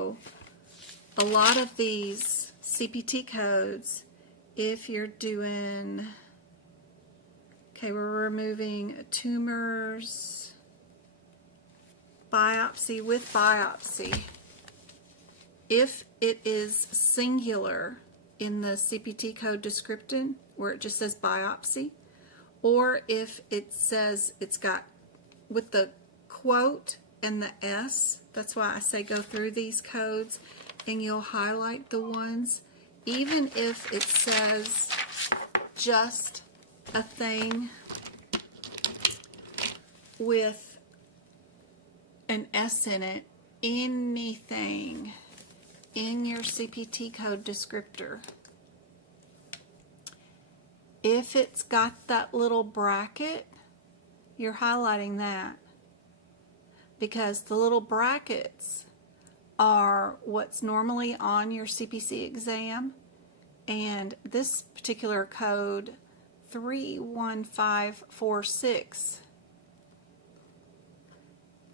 So a lot of these CPT codes, if you're doing, okay, we're removing tumors, biopsy with biopsy. If it is singular in the CPT code description, where it just says biopsy, or if it says it's got with the quote and the S, that's why I say go through these codes and you'll highlight the ones. Even if it says just a thing with an S in it, anything in your CPT code descriptor, if it's got that little bracket, you're highlighting that, because the little brackets are what's normally on your CPC exam, and this particular code 31546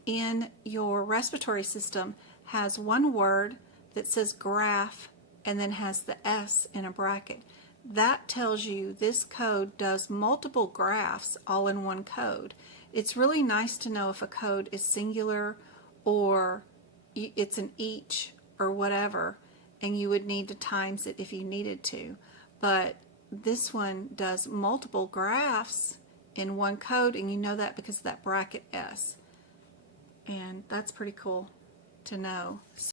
in your respiratory system has one word that says graph and then has the S in a bracket. That tells you this code does multiple graphs all in one code. It's really nice to know if a code is singular or it's an each or whatever, and you would need to times it if you needed to. But this one does multiple graphs in one code, and you know that because of that bracket S. And that's pretty cool to know.